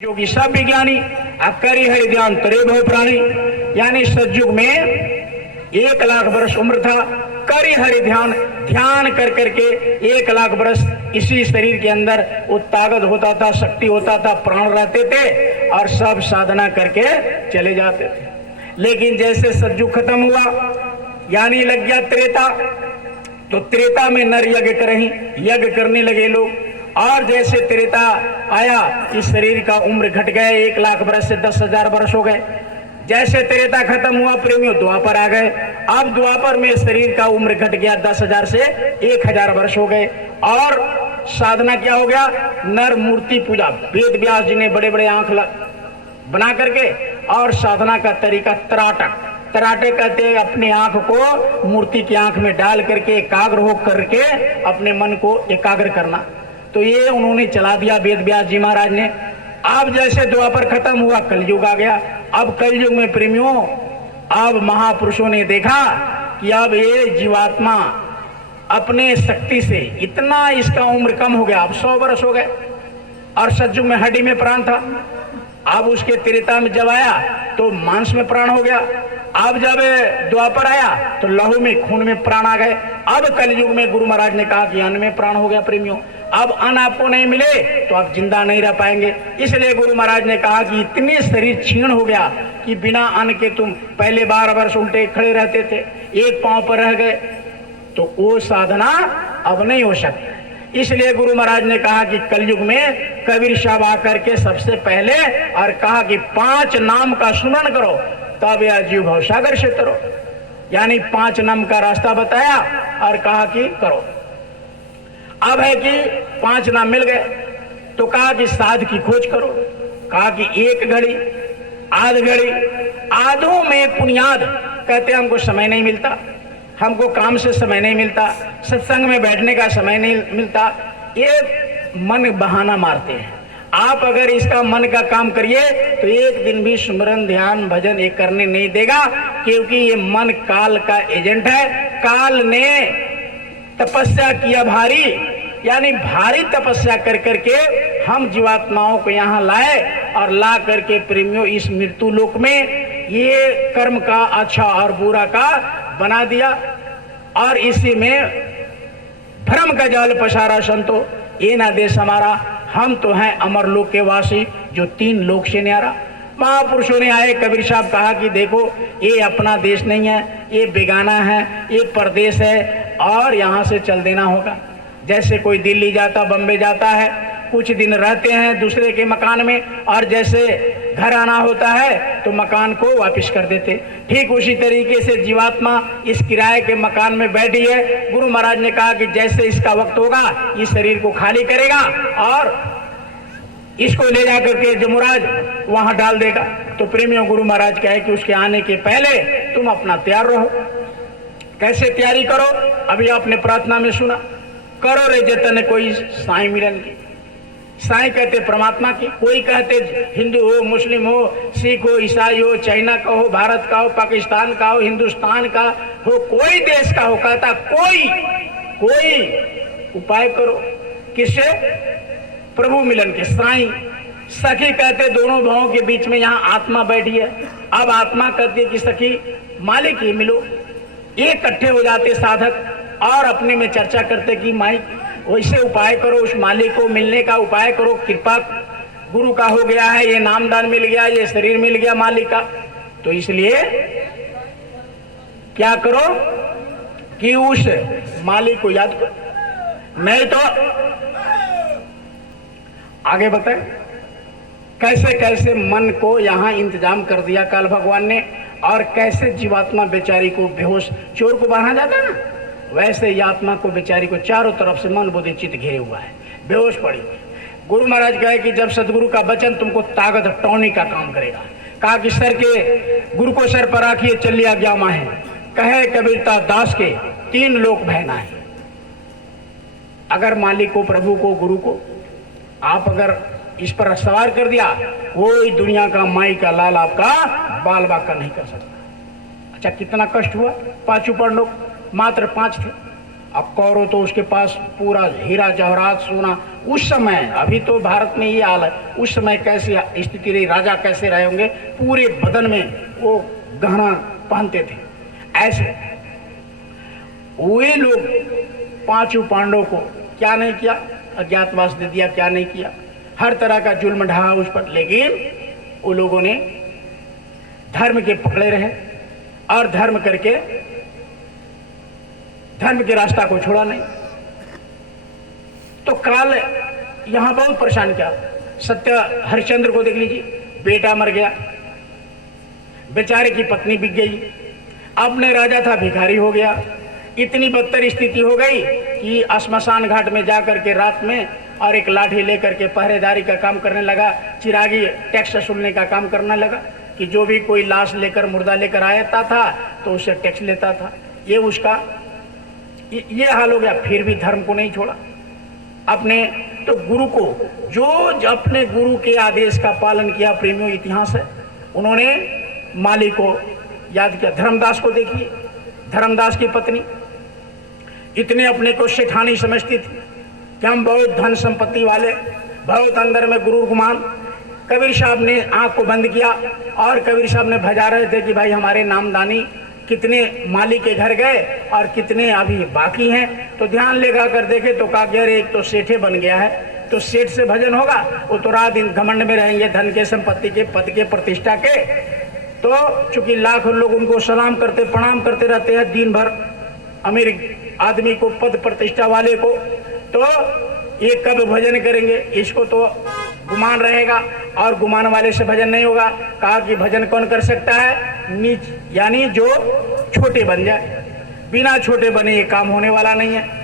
योगी सब विज्ञानी करी हरि ध्यान तरे भव प्राणी, यानी सतयुग में 1,00,000 वर्ष उम्र था। करी हरि ध्यान, ध्यान कर करके 1,00,000 वर्ष इसी शरीर के अंदर वो ताकत होता था, शक्ति होता था, प्राण रहते थे और सब साधना करके चले जाते थे। लेकिन जैसे सतयुग खत्म हुआ, यानी लग गया त्रेता, तो त्रेता में नर यज्ञ करहीं, यज्ञ करने लगे लोग। और जैसे त्रेता आया, इस शरीर का उम्र घट गए, 1,00,000 वर्ष से 10,000 वर्ष हो गए। जैसे त्रेता खत्म हुआ प्रेमियों, द्वापर आ गए। अब द्वापर में शरीर का उम्र घट गया, 10,000 से 1,000 वर्ष हो गए। और साधना क्या हो गया? नर मूर्ति पूजा। वेद व्यास जी ने बड़े बड़े आंख बना करके, और साधना का तरीका त्राटक। त्राटक कहते हैं अपने आंख को मूर्ति की आंख में डाल करके एकाग्र हो करके अपने मन को एकाग्र करना। तो ये उन्होंने चला दिया वेद व्यास जी महाराज ने। अब जैसे द्वापर खत्म हुआ, कलयुग आ गया। अब कलयुग में प्रेमियों, अब महापुरुषों ने देखा कि अब ये जीवात्मा अपने शक्ति से इतना इसका उम्र कम हो गया, अब 100 वर्ष हो गए। और सतयुग में हड्डी में प्राण था, अब उसके त्रेता में जब आया तो मांस में प्राण हो गया। अब जब द्वापर आया तो लहू में, खून में प्राण आ गए। अब कलयुग में गुरु महाराज ने कहा कि अन्न में प्राण हो गया प्रेमियों। अब अन्न आपको नहीं मिले तो आप जिंदा नहीं रह पाएंगे। इसलिए गुरु महाराज ने कहा कि इतने शरीर क्षीण हो गया कि बिना अन्न के तुम पहले 12 वर्ष उल्टे खड़े रहते थे, एक पांव पर रह गए, तो वो साधना अब नहीं हो सकती। इसलिए गुरु महाराज ने कहा कि कलयुग में कबीर साहब आकर के सबसे पहले और कहा कि 5 नाम का सुमरण करो, तब यह जीव भवसागर से तरो। यानी 5 नाम का रास्ता बताया और कहा कि करो। अब है कि 5 नाम मिल गए, तो कहा कि साध की खोज करो। कहा कि 1 घड़ी, आध घड़ी, आधों में पुनियाद। कहते हमको समय नहीं मिलता, हमको काम से समय नहीं मिलता, सत्संग में बैठने का समय नहीं मिलता। ये मन बहाना मारते हैं। आप अगर इसका मन का काम करिए तो एक दिन भी सुमरन ध्यान भजन ये करने नहीं देगा, क्योंकि ये मन काल का एजेंट है। काल ने तपस्या किया भारी, यानी भारी तपस्या कर करके हम जीवात्माओं को यहाँ लाए और ला करके प्रेमियों इस मृत्यु लोक में ये कर्म का अच्छा और बुरा का बना दिया। और इसी में भ्रम का जाल पसारा संतो, ये ना देश हमारा, हम तो हैं अमर लोक के वासी, जो 3 लोक से न्यारा। महापुरुषों ने आए, कबीर साहब कहा कि देखो ये अपना देश नहीं है, ये बेगाना है, ये परदेश है और यहाँ से चल देना होगा। जैसे कोई दिल्ली जाता, बम्बे जाता है, कुछ दिन रहते हैं दूसरे के मकान में, और जैसे घर आना होता है तो मकान को वापस कर देते। ठीक उसी तरीके से जीवात्मा इस किराए के मकान में बैठी है। गुरु महाराज ने कहा कि जैसे इसका वक्त होगा इस शरीर को खाली करेगा और इसको ले जाकर के जमुराज वहां डाल देगा। तो प्रेमियों, गुरु महाराज कहे कि उसके आने के पहले तुम अपना तैयार रहो। कैसे तैयारी करो? अभी आपने प्रार्थना में सुना, करो रे जतन कोई साईं मिलन की। साईं कहते परमात्मा की, कोई कहते हिंदू हो, मुस्लिम हो, सिख हो, ईसाई हो, चाइना का हो, भारत का हो, पाकिस्तान का हो, हिंदुस्तान का हो, कोई देश का हो, कहता कोई उपाय करो। किससे? प्रभु मिलन के। साईं सखी कहते दोनों भावों के बीच में यहाँ आत्मा बैठी है। अब आत्मा कहती है कि सखी मालिक ही मिलो। ये इकट्ठे हो जाते साधक और अपने में चर्चा करते कि माई वैसे उपाय करो, उस मालिक को मिलने का उपाय करो। कृपा गुरु का हो गया है, ये नामदान मिल गया, ये शरीर मिल गया मालिक का, तो इसलिए क्या करो कि उस मालिक को याद करो। नहीं तो आगे बताए कैसे कैसे मन को यहाँ इंतजाम कर दिया काल भगवान ने, और कैसे जीवात्मा बेचारी को बेहोश, चोर को बांधा जाता है ना, वैसे ही आत्मा को बेचारी को चारों तरफ से मन बुद्धि चित्त घेरे हुआ है, बेहोश पड़ी। गुरु महाराज कहे कि जब सदगुरु का वचन तुमको ताकत टोनी का काम करेगा। कहा कि सर के गुरु को सर पर राखिए, चलिए आज्ञा माहे। कहे कबीरता दास के 3 लोक बहना है। अगर मालिक को, प्रभु को, गुरु को आप अगर इस पर सवार कर दिया, कोई दुनिया का माई का लाल आपका बाल बाका नहीं कर सकता। अच्छा, कितना कष्ट हुआ। 5 ऊपर लोग, मात्र 5 थे। अब कौरव तो उसके पास पूरा हीरा जवाहरात सोना, उस समय, अभी तो भारत में ये हाल है, उस समय कैसी स्थिति रही, राजा कैसे रहे होंगे, पूरे बदन में वो गहना पहनते थे। ऐसे वे लोग पांचों पांडवों को क्या नहीं किया, अज्ञातवास दे दिया, क्या नहीं किया, हर तरह का जुल्म ढहा उस पर, लेकिन वो लोगों ने धर्म के पकड़े रहे और धर्म करके धर्म के रास्ता को छोड़ा नहीं। तो काल यहां बहुत परेशान किया। सत्य हरिश्चंद्र को देख लीजिए, बेटा मर गया, बेचारे की पत्नी बिक गई, अपने राजा था भिखारी हो गया, इतनी बदतर स्थिति हो गई कि श्मशान घाट में जाकर के रात में और एक लाठी लेकर के पहरेदारी का काम करने लगा, चिरागी टैक्स वसूलने का काम करने लगा कि जो भी कोई लाश लेकर मुर्दा लेकर आया था तो उससे टैक्स लेता था। ये उसका ये हाल हो गया। फिर भी धर्म को नहीं छोड़ा अपने, तो गुरु को, जो अपने गुरु के आदेश का पालन किया, प्रेमियों इतिहास है, उन्होंने माली को याद किया। धर्मदास को देखिए, धर्मदास की पत्नी इतने अपने को सेठानी समझती थी कि हम बहुत धन संपत्ति वाले, बहुत अंदर में गुरु गुमान। कबीर साहब ने आंख को बंद किया और कबीर साहब ने भजा रहे थे कि भाई हमारे नामदानी कितने माली के घर गए और कितने अभी बाकी हैं, तो ध्यान लगा कर देखे तो कहा कि अरे एक तो सेठे बन गया है, तो सेठ से भजन होगा, वो तो रात दिन घमंड में रहेंगे, धन के, संपत्ति के, पद के, प्रतिष्ठा के। तो चूंकि लाखों लोग उनको सलाम करते, प्रणाम करते रहते हैं दिन भर, अमीर आदमी को, पद प्रतिष्ठा वाले को, तो ये कब भजन करेंगे, इसको तो गुमान रहेगा और गुमान वाले से भजन नहीं होगा। कहा कि भजन कौन कर सकता है, नीच, यानी जो छोटे बन जाए, बिना छोटे बने ये काम होने वाला नहीं है।